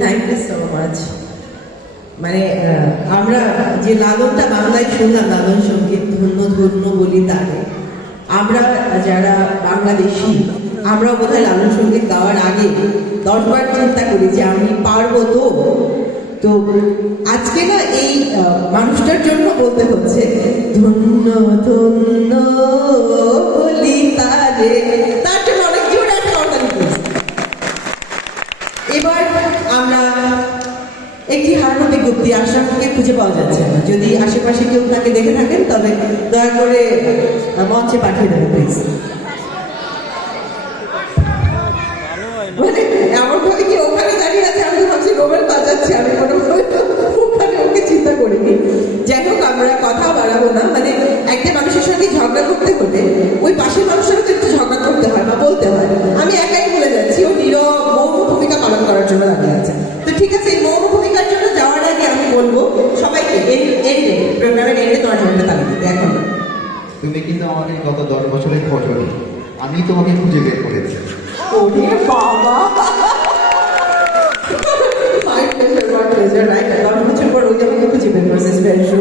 Thank you so much. মানে আমরা যে লালনটা বাংলায় শুনলাম, লালন সঙ্গীত ধন্য ধন্য বলি তারে, আমরা যারা বাংলাদেশি আমরা বোধহয় লালন সঙ্গীত গাওয়ার আগে 10 বার চিন্তা করি যে আমি পারবো তো। তো আজকে না এই মানুষটার জন্য বলতে হচ্ছে ধন্য ধন্য বলি তারে, তার জন্য অনেক জোরে একটা করতালি করছি। এবার আমরা একটি হারানো বিজ্ঞপ্তি, আশরাফকে খুঁজে পাওয়া যাচ্ছে না, যদি আশেপাশে কেউ তাকে দেখে থাকেন তবে দয়া করে মঞ্চে পাঠিয়ে দেবেন প্লিজ। মানে এমন ভাবে কি ওখানে দাঁড়িয়ে আছে, আমি তো ভাবছি রোবেল বাজাচ্ছি, আমি কোনোভাবে ওখানে ওকে চিন্তা করিনি। যাই হোক, আমরা কথা বাড়াবো না। মানে একটা মানুষের সঙ্গে ঝগড়া করতে হলে ওই পাশের মানুষেরও তো একটু ঝগড়া করতে হয় বা বলতে হয়। আমি একাই বলে যাচ্ছি, ও নীরব মৌন ভূমিকা পালন করার জন্য দাঁড়িয়ে আছে। তো ঠিক আছে, এই মৌন ভূমিকার জন্য যাওয়ার আগে আমি বলবো সবাইকে প্রোগ্রামের এন্ডে তোমার জন্য তালি দিতে। এখন তুমি কিন্তু আমাকে গত 10 বছরের ফটো, আমি তোমাকে খুঁজে বের করেছি। ওরে বাবা, 10 বছর পর ওই আমাকে খুঁজে বের করেছে স্পেল শো।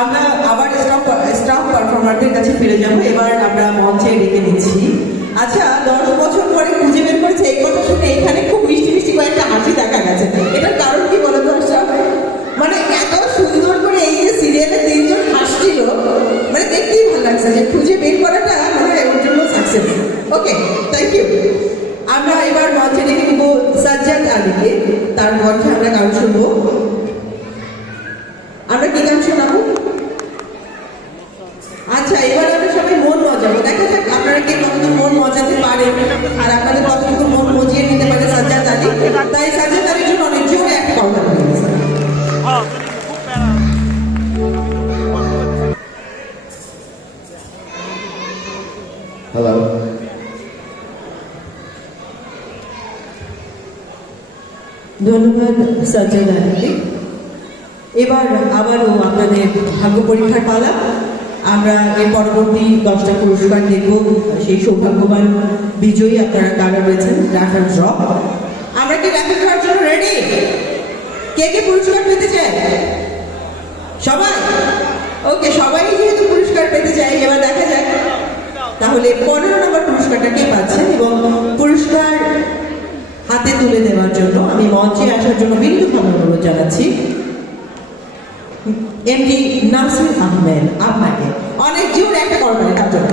আমরা আবার স্টাফ পারফর্মারদের কাছে ফিরে যাবো। এবার আমরা মঞ্চে ডেকে নিচ্ছি। আচ্ছা, 10 বছর পরে খুঁজে বের করেছে, এই কথা শুনে এখানে খুব মিষ্টি মিষ্টি কয়েকটা হাসি দেখা গেছে। এটার কারণ কি বলো তো আশরাফ? মানে এত সুন্দর করে এই যে সিরিয়ালে 3 জন হাসছিল, মানে দেখতেই ভালো লাগছে যে খুঁজে বের করাটা মানে ওর জন্য সাকসেস। Okay, thank you. আমরা এবার মঞ্চে ডেকে নিব সাজ্জাদ আলীকে, তার কণ্ঠে আমরা গান শুনবো। আমরা কি গান শোনাবো? আচ্ছা, এবার আমরা সবাই মন মজাবো, দেখা যাক আপনারা কে কতটুকু মন মজাতে পারেন আর আপনাদের কতটুকু মন মজিয়ে নিতে পারে সাজ্জাদ আলী। তাই সাজ্জাদ আলীর জন্য অনেক জোরে একটা কথা বলেছে। হ্যালো, ধন্যবাদ সাজ্জাদ আলীকে। এবার আবারও আপনাদের ভাগ্য পরীক্ষার পালা। আমরা এর পরবর্তী 10টা পুরস্কার দেখব। সেই সৌভাগ্যবান বিজয়ী আপনারা কারা রয়েছেন, র্যাফেল ড্র। আমরা কি র্যাফেল ড্রর জন্য রেডি? কে কে পুরস্কার পেতে চায়? সবাই? ওকে, সবাই যেহেতু পুরস্কার পেতে চায়, এবার দেখা যাক তাহলে 15 নম্বর পুরস্কারটা কে পাচ্ছেন। এবং পুরস্কার হাতে তুলে দেওয়ার জন্য আমি মঞ্চে আসার জন্য বিনীতভাবে অনুরোধ জানাচ্ছি এমডি নাসির আহমেদ। আপনাকে অনেক জোর একটা করবেন তার জন্য।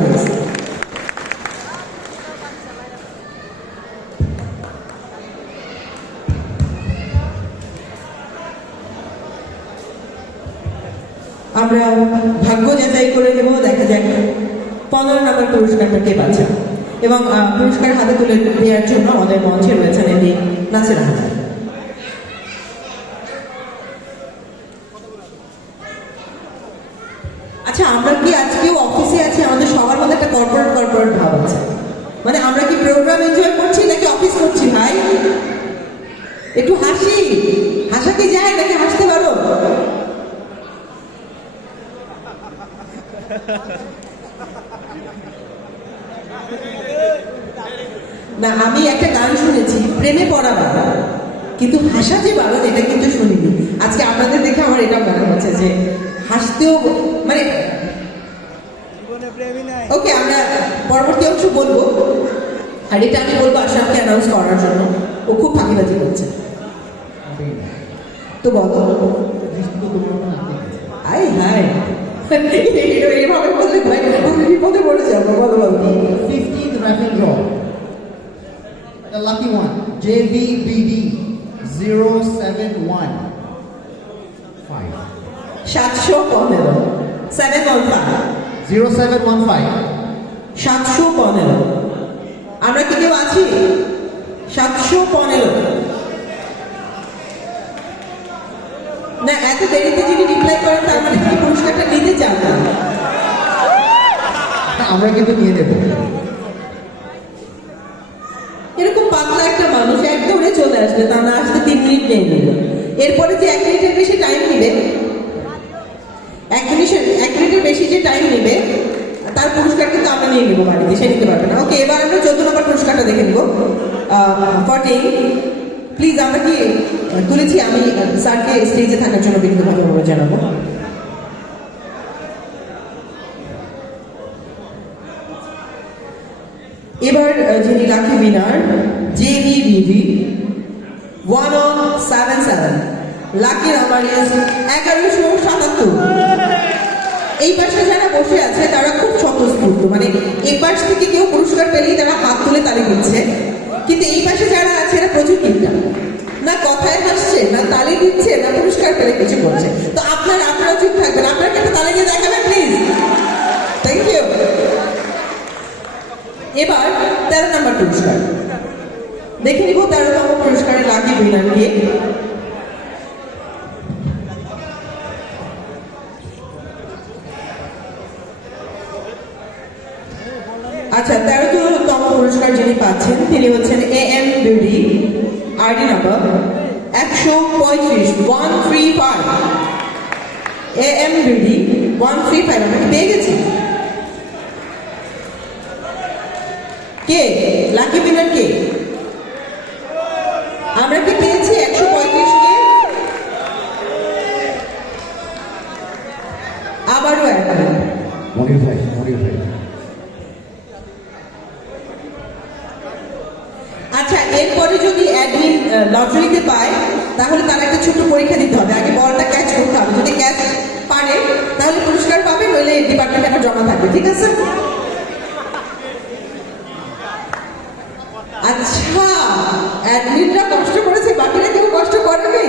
আমরা ভাগ্য যাচাই করে নেব, দেখা যাক 15 নম্বর পুরস্কারটা কে পাচ্ছে। এবং পুরস্কার হাতে তুলে দেওয়ার জন্য আমাদের মঞ্চে রয়েছেন এমনি নাসির আহমেদ। আচ্ছা, আমরা কি আজকেও অফিসে আছি? আমাদের সবার মধ্যে একটা কর্পোরেট ভাব আছে। মানে আমরা কি প্রোগ্রাম এনজয় করছি নাকি অফিস করছি ভাই? একটু হাসি, হাসা কি যায় নাকি হাসতে পারো? না, আমি একটা গান শুনেছি, প্রেমে পড়া বাবা, কিন্তু হাসা যে বাবা এটা কিন্তু শুনিনি। আজকে আপনাদের দেখে আমার এটা মনে হচ্ছে যে হাসতেও মানে ওকে, আমরা পরবর্তী অংশ বলবো। আর এটা আমি বলবো আশরাফকে অ্যানাউন্স করার জন্য, ও খুব ফাঁকিবাজি করছে। তো বলো, আই হাই এইভাবে বললে ভাই আমি বিপদে পড়ে যাবো। বলো বলো। 15th raffle draw. The lucky one, JVBD 0715. 715 715 0715. 715। আমরা কি কেউ আছি? 715 না, এত দেরিতে যিনি রিপ্লাই করেন তার মানে তিনি পুরস্কারটা নিতে চান না। আমরা কিন্তু নিয়ে নেব। এরকম পাতলা একটা মানুষ এক দৌড়ে চলে আসবে, তা না আসতে 3 মিনিট নিয়ে নিল। এরপরে যে 1 মিনিটের বেশি টাইম নিবে, 1 মিনিটের বেশি যে টাইম নিবে তার পুরস্কার কিন্তু আমরা নিয়ে নেবো বাড়িতে, সে নিতে পারবে না। ওকে, এবার আমরা 14 নম্বর পুরস্কারটা দেখে নিব। 14 প্লিজ। আমরা কি তুলেছি? আমি স্যারকে স্টেজে থাকার জন্য বিনীতভাবে অনুরোধ জানাবো। এবার যিনি lucky winner, JVBD 1177, lucky number is 1177। এই পাশে যারা বসে আছে তারা খুব স্বতঃস্ফূর্ত, মানে এই পাশ থেকে কেউ পুরস্কার পেলেই তারা হাত তুলে তালি দিচ্ছে, কিন্তু এই পাশে যারা আছে এরা প্রচুর চিন্তা, না কথায় হাসছে, না তালি দিচ্ছে, না পুরস্কার পেলে কিছু করছে। তো আপনারা চুপ থাকবেন, আপনারা একটা তালি দিয়ে দেখাবেন প্লিজ। Thank you. এবার 13 নম্বর পুরস্কার দেখে নিব। 13তম পুরস্কারের লাকি উইনার কে? আচ্ছা, 13তম পুরস্কার যিনি পাচ্ছেন তিনি হচ্ছেন AM beauty, ID number 135 135। AM beauty 135 আমরা কি পেয়ে গেছি? কে লাকি উইনার কে? আমরা কি পেয়েছি 135 কে? আবারও একবার মনির ভাই। আচ্ছা, এরপরে যদি অ্যাডমিন লটারিতে পায় তাহলে তার একটা ছোট পরীক্ষা দিতে হবে। আগে বলটা ক্যাচ করতে হবে, যদি ক্যাচ পারে তাহলে পুরস্কার পাবে, নইলে ডিপার্টমেন্টে আবার জমা থাকবে। ঠিক আছে? আচ্ছা, অ্যাডমিনরা কষ্ট করেছে, বাকিরা কেউ কষ্ট করেনি।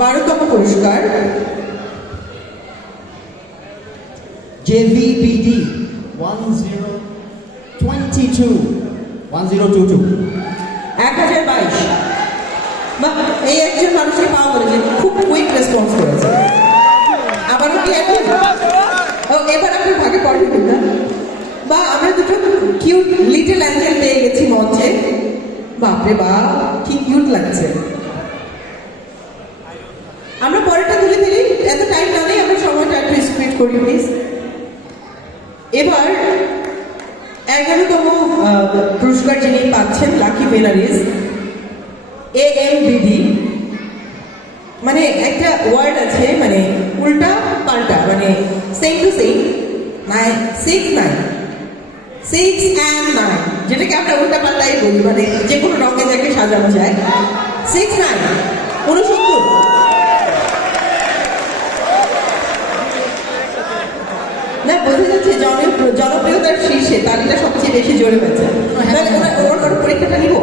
12তম পুরস্কার, JVBD 1022. 1022। এই একজন মানুষকে পাওয়া বলেছে, খুব কুইক রেসপন্স করেছে। আবারও কি একজন? এবার আপনার ভাগে পড়ে না? বা আমরা দুটো কিউট লিটল অ্যাঞ্জেল পেয়ে গেছি মঞ্চে। বাপরে বাপ, কি কিউট লাগছে। আমরা পরেরটা তুলে ফেলি, এত টাইম না নেই, আমরা সময়টা একটু স্প্লিট করি প্লিজ। এবার 11তম পুরস্কার যিনি পাচ্ছেন, লাকি উইনার ইজ AMBD। মানে একটা ওয়ার্ড আছে, মানে উল্টা পাল্টা, মানে সেম টু সেম, 6 and 9, যেটাকে আমরা উল্টা পাল্টাই বলি, মানে যে কোনো রঙে যাকে সাজানো যায়। 6 9 69। না, বোঝা যাচ্ছে জনপ্রিয়তার শীর্ষে তালিকা সবচেয়ে বেশি জোরে হয়েছে। ওর পরীক্ষাটা নিব।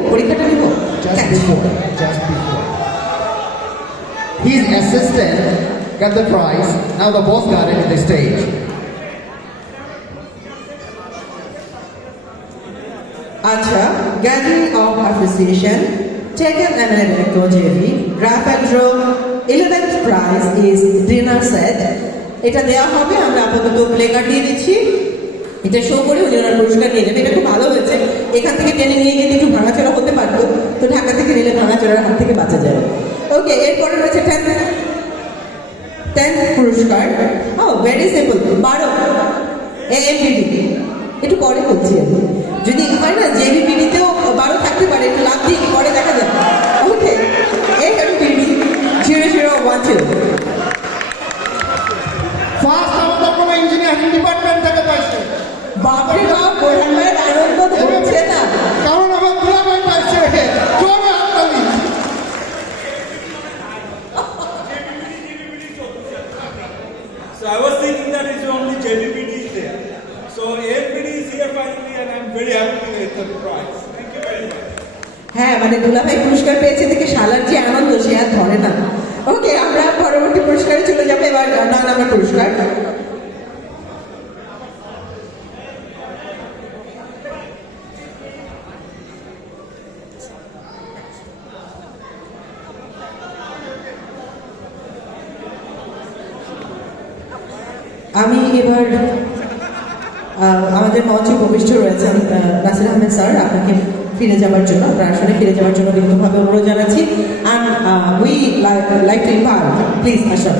Just before. his assistant got the prize. Now the boss got it on the stage. আচ্ছা, Gathering of Appreciation, taken and Director JV, Rapid Draw, 11th prize is dinner set. এটা দেওয়া হবে, আমরা আপাতত প্লেকার্ড দিয়ে দিচ্ছি। এটা শো করে উনি ওনার পুরস্কার নিয়ে যাবে। এটা খুব ভালো হয়েছে, এখান থেকে টেনে নিয়ে গিয়ে একটু ভাঙাচোরা হতে পারতো, তো ঢাকা থেকে নিলে ভাঙাচোরার হাত থেকে বাঁচা যাবে। ওকে, এরপরে রয়েছে 10th পুরস্কার। ও ভেরি সিম্পল, 12 AMPD, একটু পরে বলছি আমি। যদি হয় না জেবিপিডিতেও 12 থাকতে পারে, একটু লাভ দিই, পরে দেখা যাবে। ওকে, AMPD 0012। ফার্স্ট আমাদের কোনো ইঞ্জিনিয়ারিং ডিপার্টমেন্ট থেকে পাইছে, বাপরে বাপ, বোরহান ভাইয়ের আনন্দ ধরছে না। কারণ আমার দুলাভাই পাইছে। জোরে হাততালি। So I was thinking that it's only JVPD is there. So AFPD is here finally, and I'm very happy to get the prize. Thank you very much. হ্যাঁ, মানে দুলাভাই পুরস্কার পেয়েছে দেখে শালার যে আনন্দ সে আর ধরে না। ওকে, আমরা পরবর্তী পুরস্কারে চলে যাবো। এবার 9 নম্বর পুরস্কার। আমি এবার আমাদের মঞ্চে উপবিষ্ট রয়েছেন নাসির আহমেদ স্যার, আপনাকে ফিরে যাওয়ার জন্য, আপনার আসনে ফিরে যাওয়ার জন্য বিনীতভাবে অনুরোধ জানাচ্ছি। And we like to invite, please Ashraf.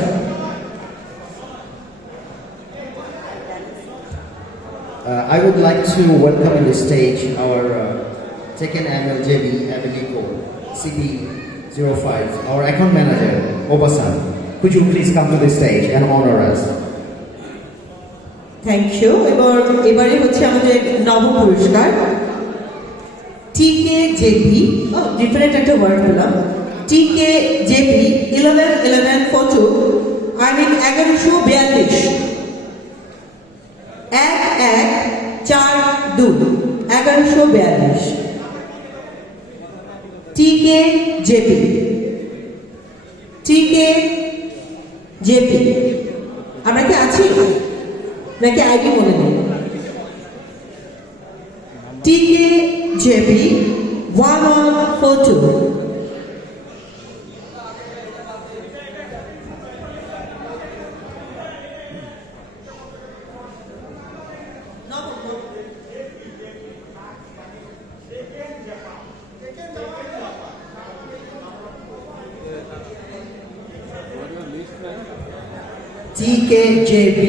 I would like to welcome on the stage our second annual JV Amico CB05, our account manager, Obasan. Could you please come to the stage and honor us? Thank you. এবারে হচ্ছে আমাদের নবম পুরস্কার, TKJP, different একটা word বললাম, TKJP 111142, earning 1142, 1142, 1142, TKJP। আমরা কি আছি নাকি আইডি মনে নেই? TKJP 1142। TKJB.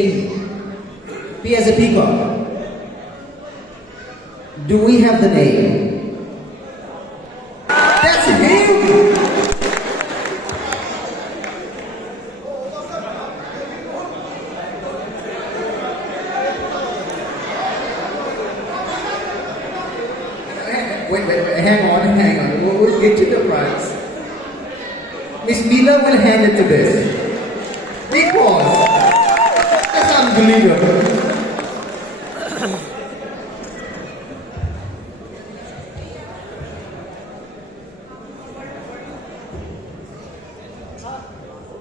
P as a peacock. Do we have the name? That's him! Wait, hang on. We'll get you the prize. Miss Mila will hand it to this. Because that's unbelievable.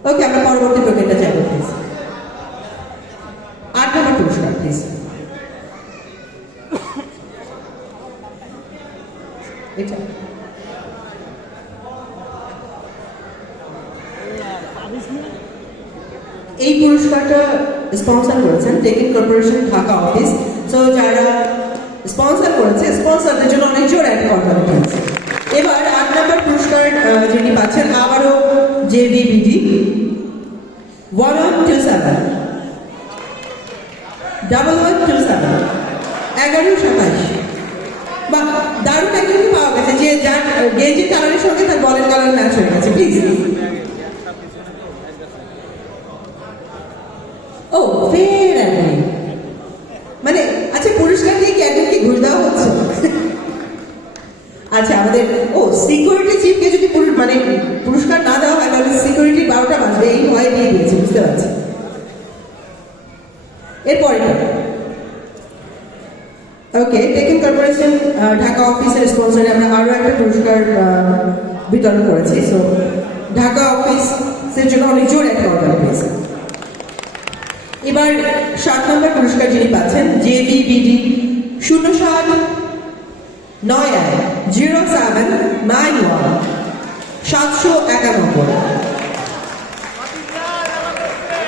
ওকে, আমরা পরবর্তী প্রক্রিয়াটা যাবো please. 8 নম্বর পুরস্কার please. এটা এই পুরস্কারটা sponsor করেছেন taking corporation Dhaka office. So যারা স্পন্সর করেছে, স্পন্সরদের জন্য অনেক জোর একটা করতে হয়েছে। এবার 8 নম্বর পুরস্কার যিনি পাচ্ছেন, আবারও JVBD 1127, 1127, 1127। বা দারুণ একজন পাওয়া গেছে, যে যার গেঞ্জির কালারের সঙ্গে তার বলের কালার ম্যাচ হয়ে গেছে। প্লিজ। ও ফের একদমই, মানে আচ্ছা, পুরস্কার দিয়ে কি একজনকে ঘুষ দেওয়া হচ্ছে? আচ্ছা, আমাদের সিকিউরিটি চিফকে যদি মানে পুরস্কার না দেওয়া হয় তাহলে সিকিউরিটি 12টা বাজবে, এই ভয় দিয়ে দিয়েছে, বুঝতে পারছি। এরপরে ওকে, টেকিং কর্পোরেশন ঢাকা অফিসের স্পন্সরে আমরা আরো একটা পুরস্কার বিতরণ করেছি। সো ঢাকা অফিস জন্য অনেক জোর একটা অর্ডার প্লিজ। এবার 7 নম্বর পুরস্কার যিনি পাচ্ছেন JBBD 07910791 791।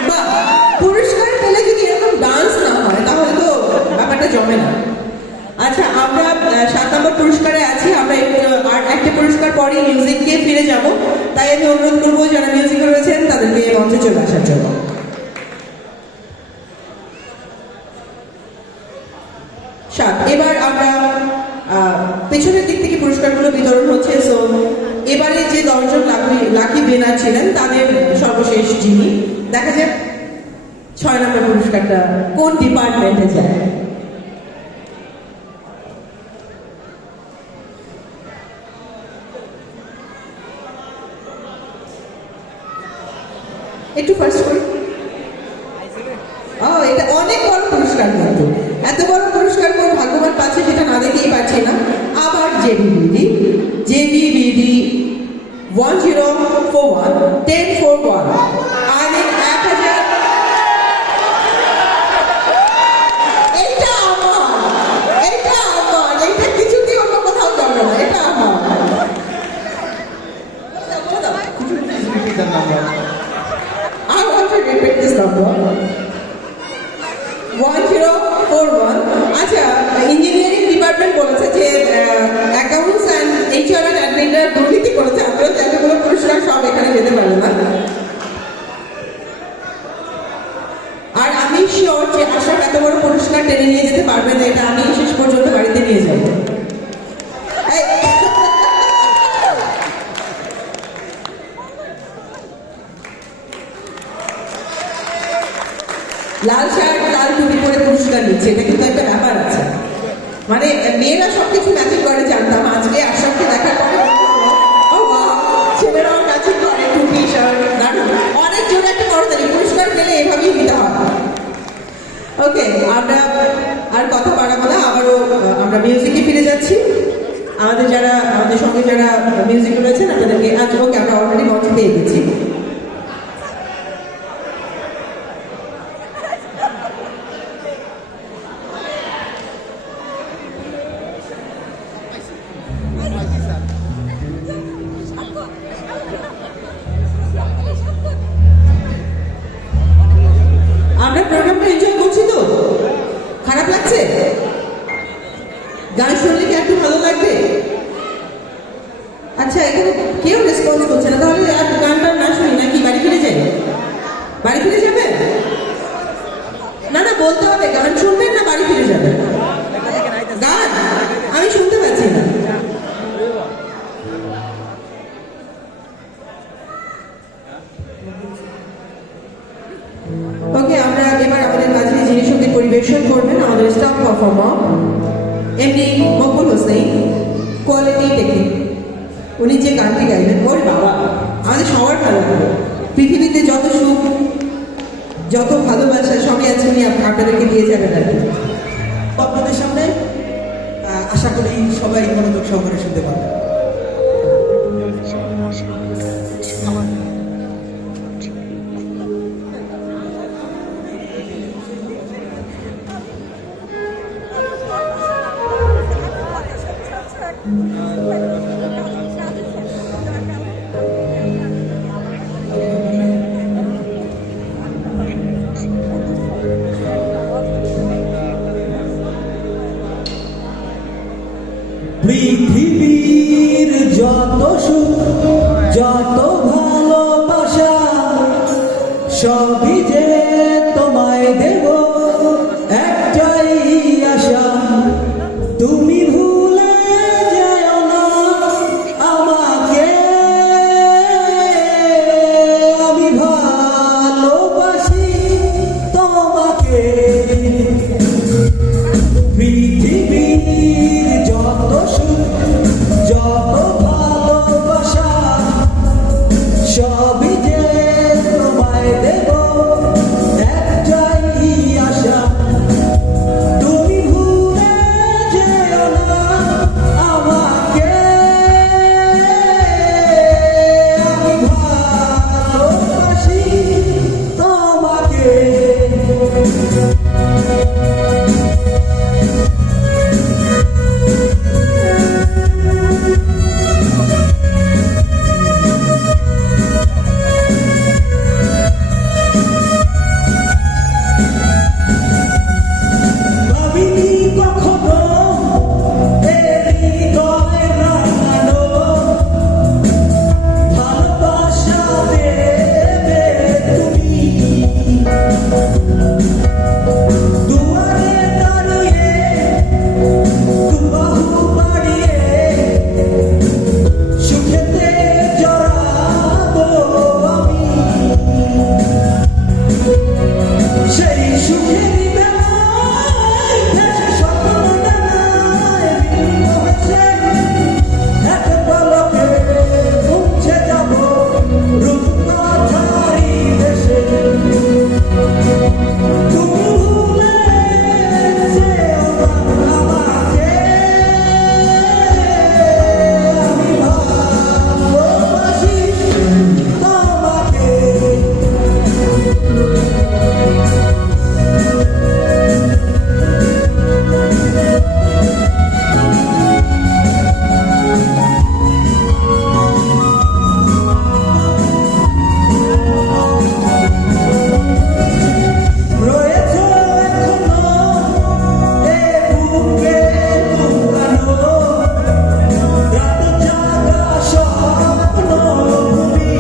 বাহ, পুরস্কার পেলে যদি এরকম ডান্স না হয় তাহলে তো ব্যাপারটা জমে না। আচ্ছা, আমরা 7 নম্বর পুরস্কারে আছি, আমরা আর একটা পুরস্কার পরে মিউজিককে ফিরে যাব, তাই আমি অনুরোধ করবো যারা মিউজিকে রয়েছেন তাদেরকে মঞ্চে চলে আসার জন্য। এবার আমরা পেছনের দিক থেকে পুরস্কারগুলো বিতরণ হচ্ছে। সো এবারে যে 10 জন লাকি উইনার ছিলেন তাদের সর্বশেষ যিনি, দেখা যাক 6 নম্বর পুরস্কারটা কোন ডিপার্টমেন্টে যায়। একটু ফার্স্ট করি। এটা অনেক বড় পুরস্কার, কিন্তু এত বড় পুরস্কার কোন ভাগ্যবান পাচ্ছে সেটা না দেখেই পাচ্ছি না। আবার JBBD 1041 আর্নিং 1000। এটা আমার, এটা কিছুতেই অন্য কোথাও যাবে না, এটা আমার। Repeat the number. I want to repeat this number. 1041। আচ্ছা, ইঞ্জিনিয়ারিং ডিপার্টমেন্ট বলেছে যে অ্যাকাউন্টস অ্যান্ড HR অ্যান্ড অ্যাডমিনরা দুর্নীতি করেছে, আপনারা এতগুলো পুরস্কার সব এখানে যেতে পারবে না। আর আমি শিওর যে আশা এত বড় পুরস্কার টেনে নিয়ে যেতে পারবে না, এটা আমি শেষ পর্যন্ত বাড়িতে নিয়ে যাবো। লাল শার্ট লাল টুপি পরে পুরস্কার নিচ্ছে, এটা কিন্তু একটা ব্যাপার আছে। মানে মেয়েরা সবকিছু ম্যাচিং করে জানতাম, আজকে আশাকে দেখার পরে ছেলেরাও ম্যাচিং করে, টুপি শার্ট দারুণ। অনেক জোরে একটা করতালি, পুরস্কার পেলে এভাবেই দিতে হবে। ওকে, আমরা আর কথা বাড়াবো না, আবারও আমরা মিউজিকে ফিরে যাচ্ছি। আমাদের সঙ্গে যারা মিউজিক রয়েছেন আপনাদেরকে আজ ওকে আমরা অলরেডি মঞ্চ পেয়ে গেছি। আমরা প্রোগ্রামটা এনজয় করছি তো? খারাপ লাগছে? গান শুনলে কি একটু ভালো লাগবে? আচ্ছা, এখানে কেউ রেসপন্স করছে না, তাহলে আর গানটা না শুনি নাকি বাড়ি ফিরে যাই? বাড়ি ফিরে যাবে? না না, বলতে হবে গান শুনবেন না বাড়ি ফিরে যাবেন? গান আমি শুনতে পাচ্ছি না। ওকে, আমরা এবার আমাদের মাঝে যিনি সঙ্গীত পরিবেশন করবেন আমাদের স্টাফ পারফর্মার এমনি মকবুল হোসেন, কোয়ালিটি টেকনিক। উনি যে গানটি গাইবেন, ওরে বাবা, আমাদের সবার ভালো লাগবে। পৃথিবীতে যত সুখ যত ভালোবাসা সবই আজকে উনি আপনাদেরকে দিয়ে যাবেন আর কি। আপনাদের সামনে আশা করি সবাই মনোযোগ সহকারে শুনতে পারবেন। পৃথিবীর যত সুখ যত ভালোবাসা সবই যে তোমায় দেব, একটাই আশা তুমি ভুলে যেও না আমাকে, আমি ভালোবাসি তোমাকে। পৃথিবীর যত সুখ যত ভালোবাসা সবই যে তোমায় দেব, একটাই আশা তুমি ভুলে যেও না আমাকে, আমি ভালোবাসি ভাবিনি কখনো এই হৃদয় রাঙানো ভালোবাসা দেবে তুমি দুয়ারে দাঁড়িয়ে দুবাহু বাড়িয়ে সুখেতে জড়াবো আমি সেই সুখের বেলায় ভেসে স্বপ্ন ডানায় বিলীন হয়েছে এক পলকে মুছে যাব রূপনাথারি দেশে তুমি ভুলে যেও না আমাকে আমি ভালোবাসি তোমাকে রয়েছো এখনো এ বুকে লুকানো রাত জাগা স্বপ্ন ভূমি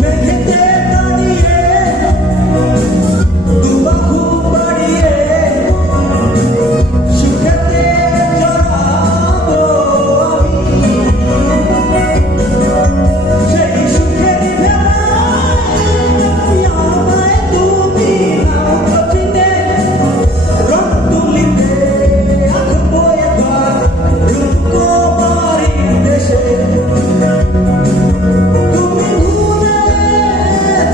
মেঘেতে দাঁড়িয়ে দুবাহু বাড়িয়ে সুখেতে জড়াবো আমি সেই সুখের বেলায় আমায় তুমি নাও কঠিনে রং তুলিতে আঁকবো একবার রূপকুমারীর দেশে তুমি ভুলে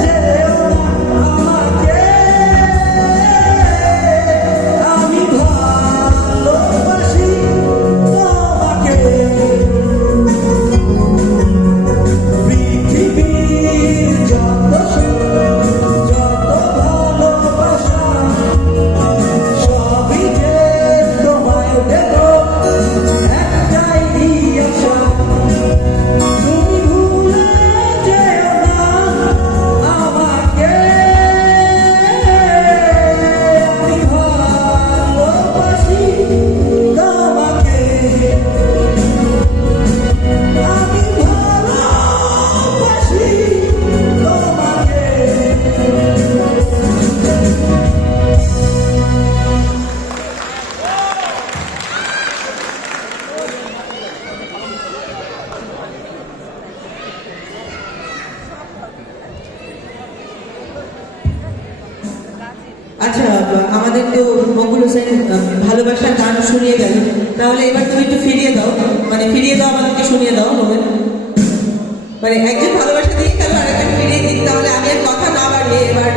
যেও না আমাকে আমি ভালোবাসি তোমাকে পৃথিবীর যত সুখ যত ভালোবাসা সবই যে তোমায় দেব একটাই আশা তুমি ভুলে যেও না আমাকে আমি ভালোবাসি তোমাকে আমি ভালোবাসি তোমাকে আচ্ছা আমাদের তো মকুল হোসেন ভালোবাসার গান শুনিয়ে গেল, তাহলে এবার তুমি একটু ফিরিয়ে দাও, মানে ফিরিয়ে দাও, আমাদেরকে শুনিয়ে দাও মোমেন। মানে একজন ভালোবাসা দিয়ে গেল আর একজন ফিরিয়ে দিন, তাহলে আমি আর কথা না বাড়িয়ে এবার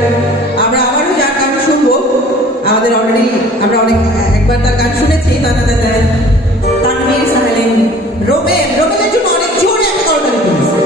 আমরা আবারও যার গান শুনবো, আমাদের অলরেডি আমরা একবার তার গান শুনেছি, তানভীর সাহেলিন রোমেনের জন্য অনেক জোরে একটা করতালি তুলেছে।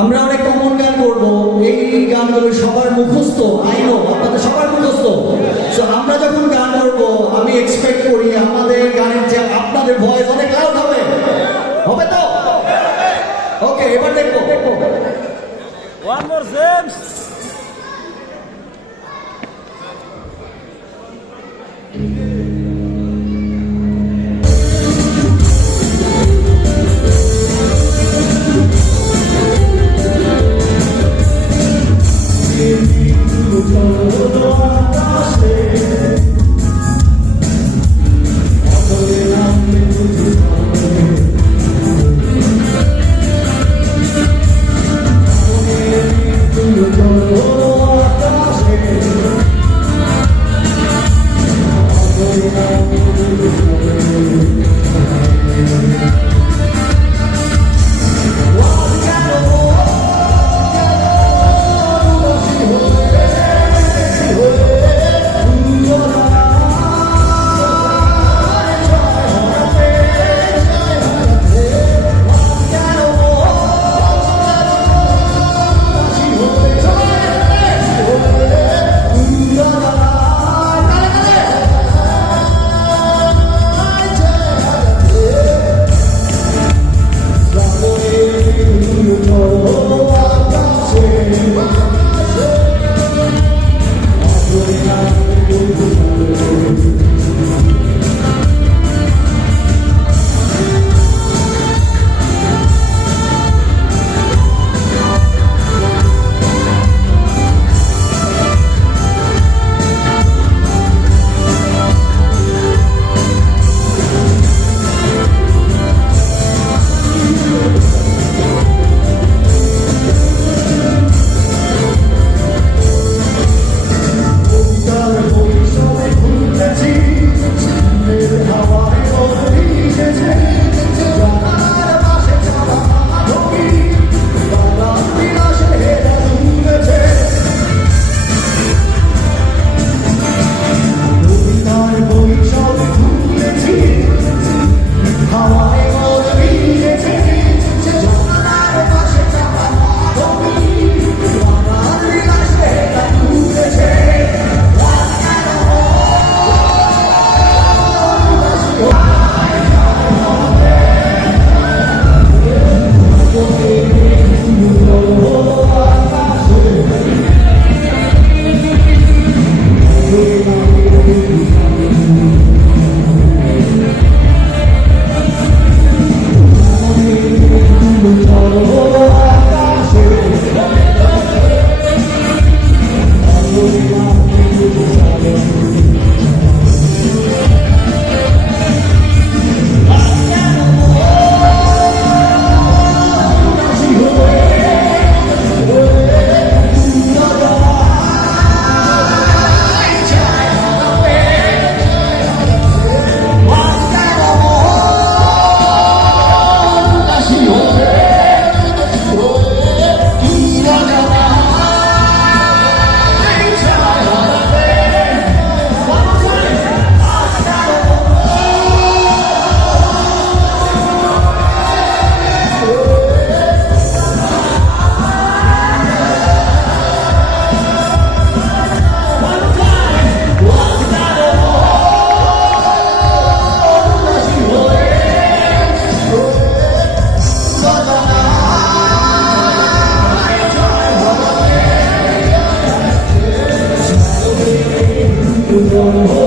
আমরা অনেক কমন গান করবো, এই গানগুলো সবার মুখস্থ, আইনো আপনাদের সবার মুখস্থ। তো আমরা যখন গান করবো আমি এক্সপেক্ট করি আমাদের গানের যে আপনাদের ভয়েস অনেক লাউড হবে, হবে তো? ওকে, এবার দেখবো। One more James. Oh